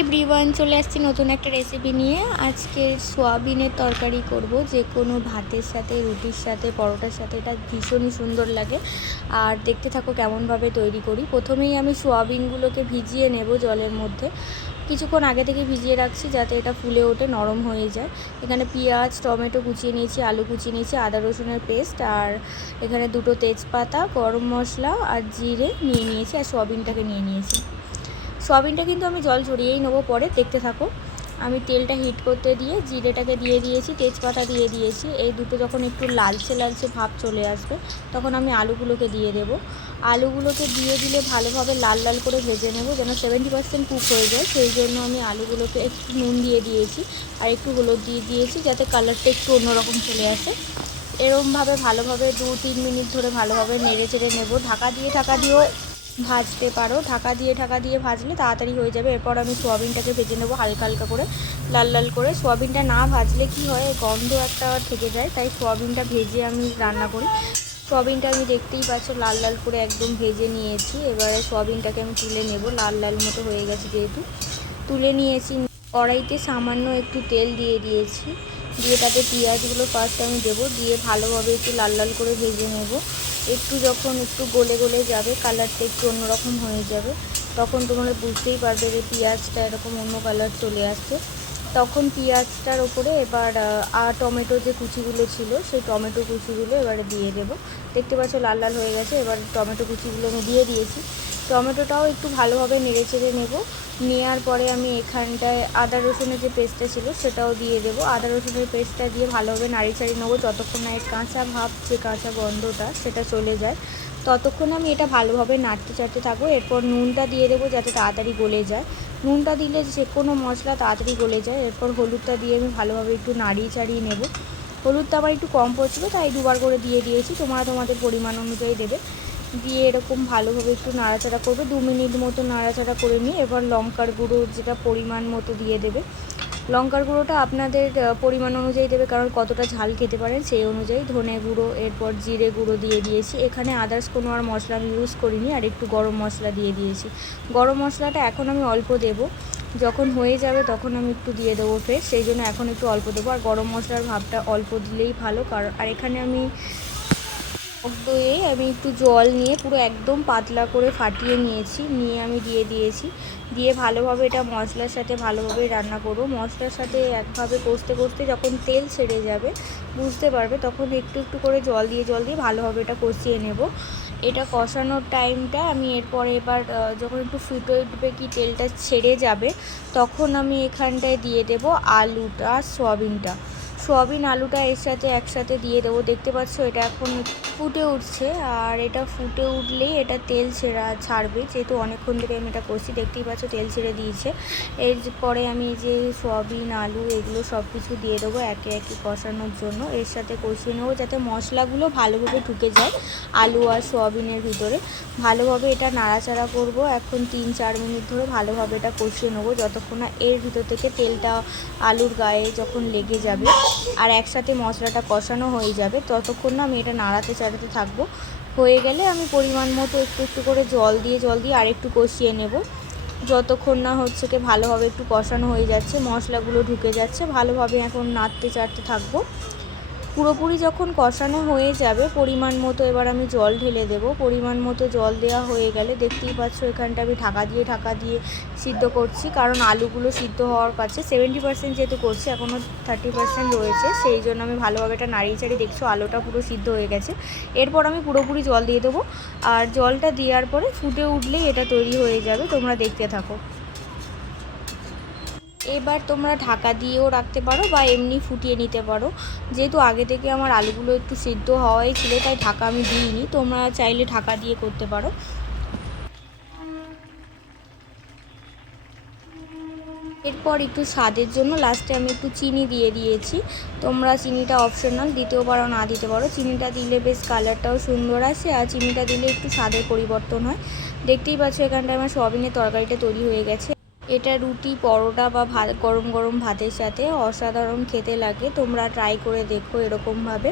Everyone, চলে আসছি নতুন একটা রেসিপি নিয়ে। আজকে সোয়াবিনের তরকারি করব, যে কোনো ভাতের সাথে, রুটির সাথে, পরোটার সাথে। এটা ভীষণই সুন্দর লাগে। আর দেখতে থাকো কেমনভাবে তৈরি করি। প্রথমেই আমি সোয়াবিনগুলোকে ভিজিয়ে নেব জলের মধ্যে। কিছুক্ষণ আগে থেকে ভিজিয়ে রাখছি যাতে এটা ফুলে ওঠে, নরম হয়ে যায়। এখানে পেঁয়াজ, টমেটো কুচিয়ে নিয়েছি, আলু কুচিয়ে নিয়েছি, আদা রসুনের পেস্ট, আর এখানে দুটো তেজপাতা, গরম মশলা আর জিরে নিয়ে নিয়েছি, আর সোয়াবিনটাকে নিয়ে নিয়েছি। সোয়াবিনটা কিন্তু আমি জল ঝরিয়েই নেবো পরে, দেখতে থাকো। আমি তেলটা হিট করতে দিয়ে জিরেটাকে দিয়ে দিয়েছি, তেজপাতা দিয়ে দিয়েছি। এই দুটো যখন একটু লালচে লালচে ভাব চলে আসবে তখন আমি আলুগুলোকে দিয়ে দেব। আলুগুলোকে দিয়ে দিলে ভালোভাবে লাল লাল করে ভেজে নেব, যেন 70% কুক হয়ে যায়। সেই জন্য আমি আলুগুলোকে একটু নুন দিয়ে দিয়েছি আর একটু হলুদ দিয়ে দিয়েছি, যাতে কালারটা একটু অন্যরকম চলে আসে। এরমভাবে ভালোভাবে 2-3 মিনিট ধরে ভালোভাবে নেড়ে চেড়ে নেব। ঢাকা দিয়েও ভাজতে পারো। ঢাকা দিয়ে ভাজলে তাড়াতাড়ি হয়ে যাবে। এরপর আমি সোয়াবিনটাকে ভেজে নেবো হালকা হালকা করে, লাল লাল করে। সোয়াবিনটা না ভাজলে কি হয়, গন্ধ একটা থেকে যায়, তাই সোয়াবিনটা ভেজে আমি রান্না করি। সোয়াবিনটা আমি দেখতেই পাচ্ছ লাল লাল করে একদম ভেজে নিয়েছি। এবারে সোয়াবিনটাকে আমি তুলে নেব, লাল লাল মতো হয়ে গেছে যেহেতু। তুলে নিয়েছি। কড়াইতে সামান্য একটু তেল দিয়ে দিয়েছি, দিয়ে তাতে পেঁয়াজগুলো ফার্স্ট আমি দেবো, দিয়ে ভালোভাবে একটু লাল লাল করে ভেজে নেব। যখন একটু গলে গলে যাবে, কালারটা একটু অন্যরকম হয়ে যাবে, তখন তোমরা বুঝতেই পারবে যে পেঁয়াজটা এরকম অন্য কালার চলে আসছে। তখন পেঁয়াজটার ওপরে এবার টমেটো যে কুচিগুলো ছিল, সেই টমেটো কুচিগুলো এবারে দিয়ে দেবো। দেখতে পাচ্ছ লাল লাল হয়ে গেছে। এবার টমেটো কুচিগুলো আমি দিয়ে দিয়েছি। টমেটোটাও একটু ভালোভাবে নেড়ে চেড়ে নেব। নেওয়ার পরে আমি এখানটায় আদা রসুনের যে পেস্টটা ছিল সেটাও দিয়ে দেবো। আদা রসুনের পেস্টটা দিয়ে ভালোভাবে নাড়ি চাড়িয়ে নেবো, যতক্ষণ না এর কাঁচা ভাব, যে কাঁচা গন্ধটা সেটা চলে যায়, ততক্ষণ আমি এটা ভালোভাবে নাড়তে চাড়তে থাকবো। এরপর নুনটা দিয়ে দেবো যাতে তাড়াতাড়ি গলে যায়। নুনটা দিলে যে কোনো মশলা তাড়াতাড়ি গলে যায়। এরপর হলুদটা দিয়ে আমি ভালোভাবে একটু নাড়িয়ে চাড়িয়ে নেব। হলুদটা আমার একটু কম পড়ছিলো, তাই দুবার করে দিয়ে দিয়েছি। তোমরা তোমাদের পরিমাণ অনুযায়ী দেবে। দিয়ে এরকম ভালোভাবে একটু নাড়াচাড়া করবে, 2 মিনিট মতো নাড়াচাড়া করে নিয়ে এবার লঙ্কার গুঁড়ো যেটা পরিমাণ মতো দিয়ে দেবে। লঙ্কার গুঁড়োটা আপনাদের পরিমাণ অনুযায়ী দেবে, কারণ কতটা ঝাল খেতে পারেন সেই অনুযায়ী। ধনে গুঁড়ো, এরপর জিরে গুঁড়ো দিয়ে দিয়েছি। এখানে আদার্স কোনো আর মশলা আমি ইউজ করিনি। আর একটু গরম মশলা দিয়ে দিয়েছি। গরম মশলাটা এখন আমি অল্প দেব, যখন হয়ে যাবে তখন আমি একটু দিয়ে দেবো ফের, সেই জন্য এখন একটু অল্প দেবো। আর গরম মশলার ভাবটা অল্প দিলেই ভালো। কারণ আর এখানে আমি দইয়ে আমি একটু জল নিয়ে পুরো একদম পাতলা করে ফাটিয়ে নিয়েছি, নিয়ে আমি দিয়ে দিয়েছি। দিয়ে ভালোভাবে এটা মশলার সাথে ভালোভাবে রান্না করব। মশলার সাথে একভাবে কষতে কষতে যখন তেল ছেড়ে যাবে বুঝতে পারবে, তখন একটু একটু করে জল দিয়ে ভালোভাবে এটা কষিয়ে নেব। এটা কষানোর টাইমটা আমি এবার যখন একটু ফুটে উঠবে, কি তেলটা ছেড়ে যাবে, তখন আমি এখানটায় দিয়ে দেব আলুটা, সোয়াবিন আলুটা এর সাথে একসাথে দিয়ে দেবো। দেখতে পাচ্ছ এটা এখন ফুটে উঠছে, আর এটা ফুটে উঠলেই এটা তেল ছাড়বে, যেহেতু অনেকক্ষণ ধরে আমি এটা কষি। দেখতেই পাচ্ছ তেল ছেড়ে দিয়েছে। এরপরে আমি যে সোয়াবিন, আলু এগুলো সব কিছু দিয়ে দেবো একে একে কষানোর জন্য। এর সাথে কষিয়ে নেবো যাতে মশলাগুলো ভালোভাবে ঢুকে যায় আলু আর সোয়াবিনের ভিতরে। ভালোভাবে এটা নাড়াচাড়া করব এখন 3-4 মিনিট ধরে ভালোভাবে এটা কষিয়ে নেবো, যতক্ষণ না এর ভিতর থেকে তেলটা আলুর গায়ে যখন লেগে যাবে আর একসাথে মশলাটা কষানো হয়ে যাবে, ততক্ষণ না আমি এটা নাড়াতে চাড়াতে থাকবো। হয়ে গেলে আমি পরিমাণ মতো একটু একটু করে জল দিয়ে আর একটু কষিয়ে নেব, যতক্ষণ না হচ্ছে কি ভালোভাবে একটু কষানো হয়ে যাচ্ছে, মশলাগুলো ঢুকে যাচ্ছে। ভালোভাবে এখন নাড়তে চাড়তে থাকবো। পুরোপুরি যখন কষানো হয়ে যাবে পরিমাণ মতো এবার আমি জল ঢেলে দেব। পরিমাণ মতো জল দেওয়া হয়ে গেলে দেখতেই পাচ্ছ এখানটা আমি ঢাকা দিয়ে সিদ্ধ করছি, কারণ আলুগুলো সিদ্ধ হওয়ার কাছে 70% যেহেতু করছি, এখনও 30% রয়েছে, সেই জন্য আমি ভালোভাবে এটা নাড়িয়ে চাড়িয়ে দেখছো আলুটা পুরো সিদ্ধ হয়ে গেছে। এরপর আমি পুরোপুরি জল দিয়ে দেবো, আর জলটা দেওয়ার পরে ফুটে উঠলেই এটা তৈরি হয়ে যাবে। তোমরা দেখতে থাকো। এবার তোমরা ঢাকা দিয়েও রাখতে পারো বা এমনি ফুটিয়ে নিতে পারো। যেহেতু আগে থেকে আমার আলুগুলো একটু সিদ্ধ হওয়াই ছিল, তাই ঢাকা আমি দিইনি। তোমরা চাইলে ঢাকা দিয়ে করতে পারো। এরপর একটু স্বাদের জন্য লাস্টে আমি একটু চিনি দিয়ে দিয়েছি। তোমরা চিনিটা অপশনাল, দিতেও পারো না দিতে পারো। চিনিটা দিলে বেশ কালারটাও সুন্দর আসে, আর চিনিটা দিলে একটু স্বাদের পরিবর্তন হয়। দেখতেই পাচ্ছ এখানটায় আমার সোয়াবিনের তরকারিটা তৈরি হয়ে গেছে। এটা রুটি, পরোটা বা ভাত, গরম গরম ভাতের সাথে অসাধারণ খেতে লাগে। তোমরা ট্রাই করে দেখো এরকমভাবে।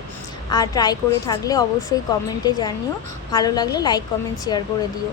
আর ট্রাই করে থাকলে অবশ্যই কমেন্টে জানিও। ভালো লাগলে লাইক, কমেন্ট, শেয়ার করে দিও।